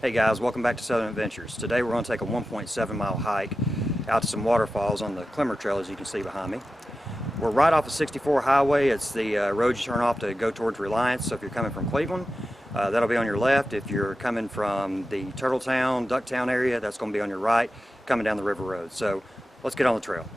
Hey guys, welcome back to Southern Adventures. Today we're going to take a 1.7 mile hike out to some waterfalls on the Climber Trail, as you can see behind me. We're right off the 64 highway. It's the road you turn off to go towards Reliance. So if you're coming from Cleveland, that'll be on your left. If you're coming from the Turtletown, Ducktown area, that's going to be on your right, coming down the river road. So let's get on the trail.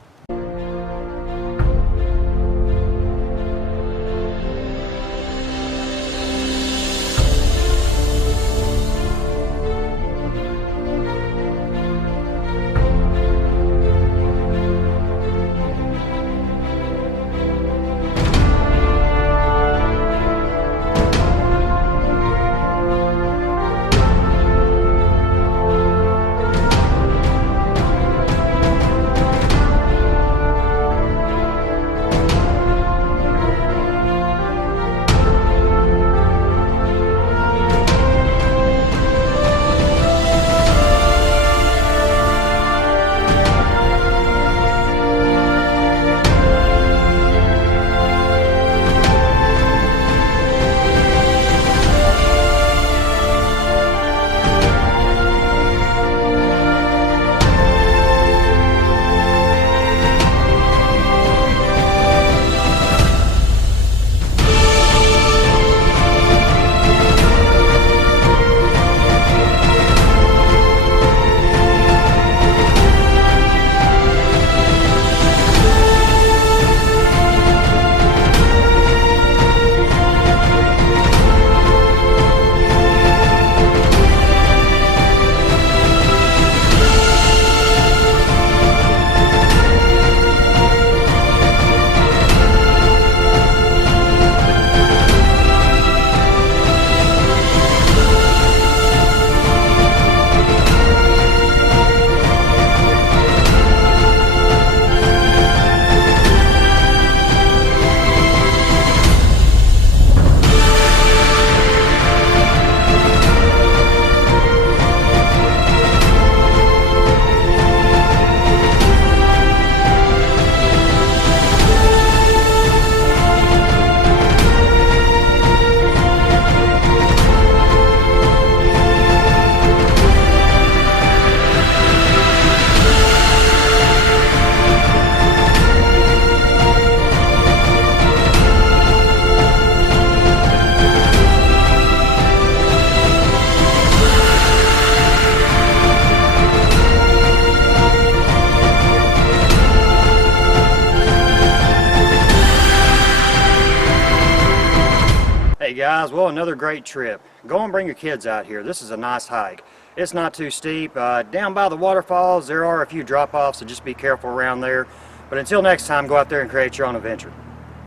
Hey guys, well, another great trip. Go and bring your kids out here. This is a nice hike. It's not too steep. Down by the waterfalls, there are a few drop-offs, so just be careful around there. But until next time, go out there and create your own adventure.